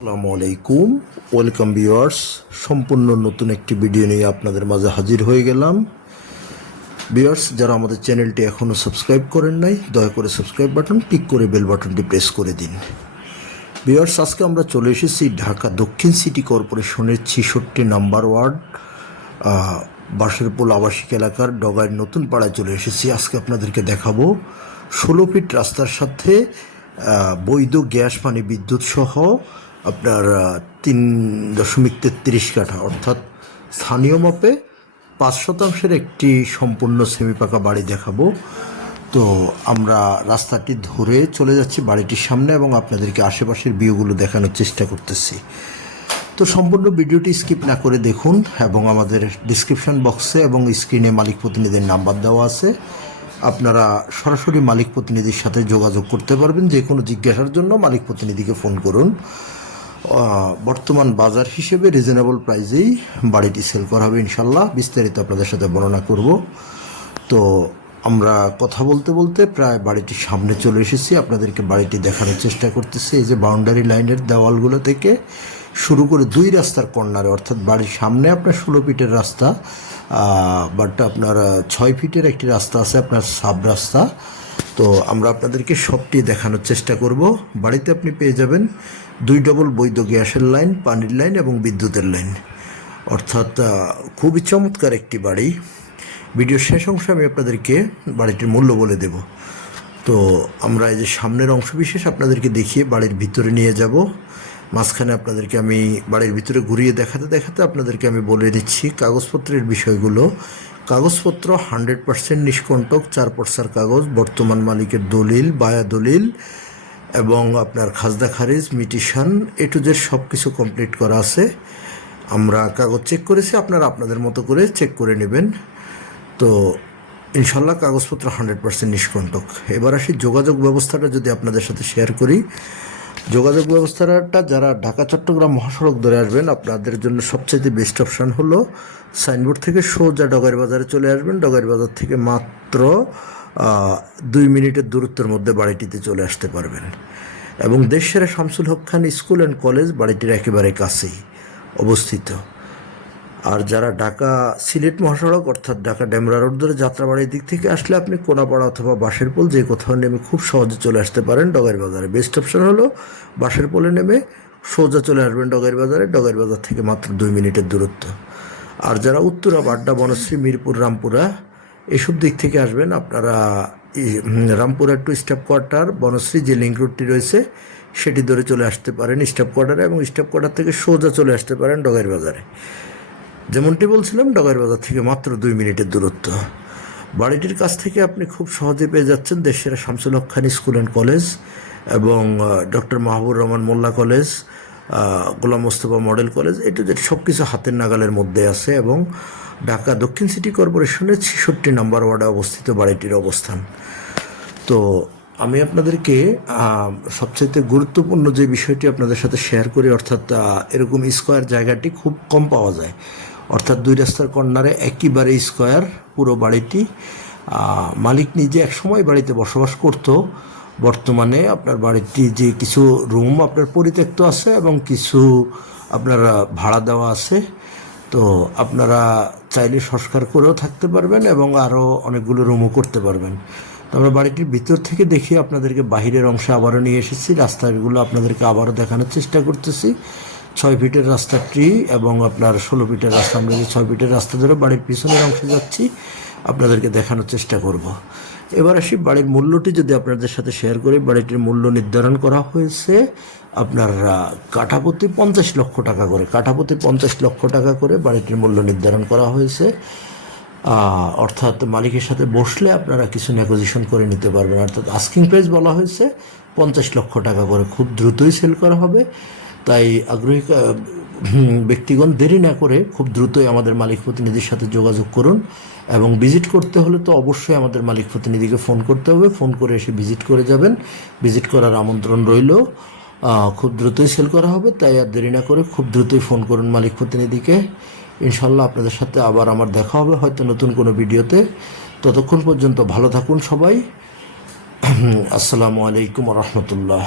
আসসালামু আলাইকুম। Welcome viewers, সম্পূর্ণ নতুন একটি ভিডিও নিয়ে আপনাদের মাঝে হাজির হয়ে গেলাম। ভিউয়ার্স, যারা আমাদের চ্যানেলটি এখনও সাবস্ক্রাইব করেন নাই, দয়া করে সাবস্ক্রাইব বাটন ক্লিক করে বেল বাটনটি প্রেস করে দিন। ভিউয়ার্স, আজকে আমরা চলে এসেছি ঢাকা দক্ষিণ সিটি কর্পোরেশনের 66 নম্বর ওয়ার্ড বাঁশেরপোল আবাসিক এলাকার ডগায় নতুন পাড়ায় চলে এসেছি। আজকে আপনাদেরকে দেখাবো 16 ফিট রাস্তার সাথে বৈধ গ্যাস পানি বিদ্যুৎ সহ আপনার 3.33 কাঠা অর্থাৎ স্থানীয় মাপে 5% একটি সম্পূর্ণ সেমি পাকা বাড়ি দেখাবো। তো আমরা রাস্তাটি ধরে চলে যাচ্ছি বাড়িটির সামনে এবং আপনাদেরকে আশেপাশের ভিউগুলো দেখানোর চেষ্টা করতেছি। তো সম্পূর্ণ ভিডিওটি স্কিপ না করে দেখুন এবং আমাদের ডিসক্রিপশন বক্সে এবং স্ক্রিনে মালিক প্রতিনিধির নাম্বার দেওয়া আছে। আপনারা সরাসরি মালিক প্রতিনিধির সাথে যোগাযোগ করতে পারবেন। যে কোনো জিজ্ঞাসার জন্য মালিক প্রতিনিধিকে ফোন করুন। বর্তমান বাজার হিসেবে রিজনেবল প্রাইসেই বাড়িটি সেল করা হবে ইনশাল্লাহ। বিস্তারিত আপনাদের সাথে বর্ণনা করব। তো আমরা কথা বলতে বলতে প্রায় বাড়িটির সামনে চলে এসেছি। আপনাদেরকে বাড়িটি দেখানোর চেষ্টা করতেছি। এই যে বাউন্ডারি লাইনের দেওয়ালগুলো থেকে শুরু করে দুই রাস্তার কর্নারে, অর্থাৎ বাড়ির সামনে আপনার 16 ফিটের রাস্তা, বাট আপনার 6 ফিটের একটি রাস্তা আছে, আপনার সাব রাস্তা। তো আমরা আপনাদেরকে সবটি দেখানোর চেষ্টা করব। বাড়িতে আপনি পেয়ে যাবেন 2 ডবল বৈধ গ্যাসের লাইন, পানির লাইন এবং বিদ্যুতের লাইন, অর্থাৎ খুবই চমৎকার একটি বাড়ি। ভিডিওর শেষ অংশে আমি আপনাদেরকে বাড়িটির মূল্য বলে দেব। তো আমরা এই যে সামনের অংশবিশেষ আপনাদেরকে দেখিয়ে বাড়ির ভিতরে নিয়ে যাব। মাঝখানে আপনাদেরকে আমি বাড়ির ভিতরে ঘুরিয়ে দেখাতে দেখাতে আপনাদেরকে আমি বলে দিচ্ছি কাগজপত্রের বিষয়গুলো। কাগজপত্র 100% নিষ্কণ্টক, 4 পর্সার কাগজ, বর্তমান মালিকের দলিল, বায়া দলিল এবং আপনার খাজনা খারিজ, মিটিশন, এ টু জেড সব কিছু কমপ্লিট করা আছে। আমরা কাগজ চেক করেছি, আপনারা আপনাদের মতো করে চেক করে নেবেন। তো ইনশাল্লাহ কাগজপত্র 100% নিষ্কণ্টক। এবার আসি যোগাযোগ ব্যবস্থাটা যদি আপনাদের সাথে শেয়ার করি। যোগাযোগ ব্যবস্থাটা যারা ঢাকা চট্টগ্রাম মহাসড়ক ধরে আসবেন, আপনাদের জন্য সবচেয়ে বেস্ট অপশান হলো সাইনবোর্ড থেকে সোজা ডগাইর বাজারে চলে আসবেন। ডগাইর বাজার থেকে মাত্র 2 মিনিটের দূরত্বের মধ্যে বাড়িটিতে চলে আসতে পারবেন। এবং দেশসেরা শামসুল হক খান স্কুল অ্যান্ড কলেজ বাড়িটির একেবারে কাছেই অবস্থিত। আর যারা ঢাকা সিলেট মহাসড়ক অর্থাৎ ঢাকা ডেমরা রোড ধরে যাত্রাবাড়ির দিক থেকে আসলে আপনি কোনাপাড়া অথবা বাঁশেরপোল যে কোথাও নেমে খুব সহজে চলে আসতে পারেন ডগাইর বাজারে। বেস্ট অপশন হলো বাঁশেরপোলে নেমে সোজা চলে আসবেন ডগাইর বাজারে। ডগাইর বাজার থেকে মাত্র 2 মিনিটের দূরত্ব। আর যারা উত্তরা, বাড্ডা, বনশ্রী, মিরপুর, রামপুরা এসব দিক থেকে আসবেন, আপনারা Rampura to staff quarter, Banasree যে লিঙ্ক রোডটি রয়েছে সেটি ধরে চলে আসতে পারেন স্টাফ কোয়ার্টারে এবং স্টাফ কোয়ার্টার থেকে সোজা চলে আসতে পারেন ডগাইর বাজারে। যেমনটি বলছিলাম, ডগাইর বাজার থেকে মাত্র 2 মিনিটের দূরত্ব। বাড়িটির কাছ থেকে আপনি খুব সহজে পেয়ে যাচ্ছেন দেশসেরা শামসুল হক খান স্কুল অ্যান্ড কলেজ এবং ডক্টর মাহবুবুর রহমান মোল্লা college, Golam Mostafa model college, এটু যে সব কিছু হাতের নাগালের মধ্যে আছে। এবং ঢাকা দক্ষিণ সিটি কর্পোরেশনের 66 নম্বর ওয়ার্ডে অবস্থিত বাড়িটির অবস্থান। তো আমি আপনাদেরকে সবচেয়ে গুরুত্বপূর্ণ যে বিষয়টি আপনাদের সাথে শেয়ার করি, অর্থাৎ এরকম স্কোয়ার জায়গাটি খুব কম পাওয়া যায়। অর্থাৎ 2 রাস্তার কর্নারে একেবারে স্কোয়ার পুরো বাড়িটি। মালিক নিজে একসময় বাড়িতে বসবাস করত। বর্তমানে আপনার বাড়িটি যে কিছু রুম আপনার পরিত্যক্ত আছে এবং কিছু আপনার ভাড়া দেওয়া আছে। তো আপনারা চাইলে সংস্কার করেও থাকতে পারবেন এবং আরও অনেকগুলো রুমও করতে পারবেন। তো আমরা বাড়িটির ভিতর থেকে দেখিয়ে আপনাদেরকে বাহিরের অংশে আবারও নিয়ে এসেছি। রাস্তাগুলো আপনাদেরকে আবারও দেখানোর চেষ্টা করতেছি। 6 ফিটের রাস্তাটি এবং আপনার 16 ফিটের রাস্তা, আমরা যে 6 ফিটের রাস্তা ধরে বাড়ির পিছনের অংশে যাচ্ছি, আপনাদেরকে দেখানোর চেষ্টা করব। এবার আসি বাড়ির মূল্যটি যদি আপনাদের সাথে শেয়ার করি। বাড়িটির মূল্য নির্ধারণ করা হয়েছে আপনার কাঠাপ্রতি 50 লক্ষ টাকা করে। কাঠাপ্রতি 50 লক্ষ টাকা করে বাড়িটির মূল্য নির্ধারণ করা হয়েছে। অর্থাৎ মালিকের সাথে বসলে আপনারা কিছু নেগোজিয়েশন করে নিতে পারবেন। অর্থাৎ আস্কিং প্রাইস বলা হয়েছে 50 লক্ষ টাকা করে। খুব দ্রুতই সেল করা হবে। তাই আগ্রহী ব্যক্তিগণ দেরি না করে খুব দ্রুতই আমাদের মালিক প্রতিনিধির সাথে যোগাযোগ করুন। এবং ভিজিট করতে হলে তো অবশ্যই আমাদের মালিক প্রতিনিধিকে ফোন করতে হবে। ফোন করে এসে ভিজিট করে যাবেন। ভিজিট করার আমন্ত্রণ রইল। খুব দ্রুতই সেল করা হবে, তাই আর দেরি না করে খুব দ্রুতই ফোন করুন মালিক প্রতিনিধিকে। ইনশাল্লাহ আপনাদের সাথে আবার আমার দেখা হবে হয়তো নতুন কোনো ভিডিওতে। ততক্ষণ পর্যন্ত ভালো থাকুন সবাই। আসসালামু আলাইকুম রহমতুল্লাহ।